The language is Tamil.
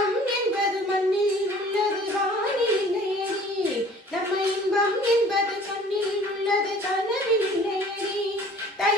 இன்பம் என்பது மண்ணில் உள்ளது வானில் இல்லையடி நம்ம இன்பம் என்பது கண்ணில் உள்ளது கனவில் இல்லையடி தை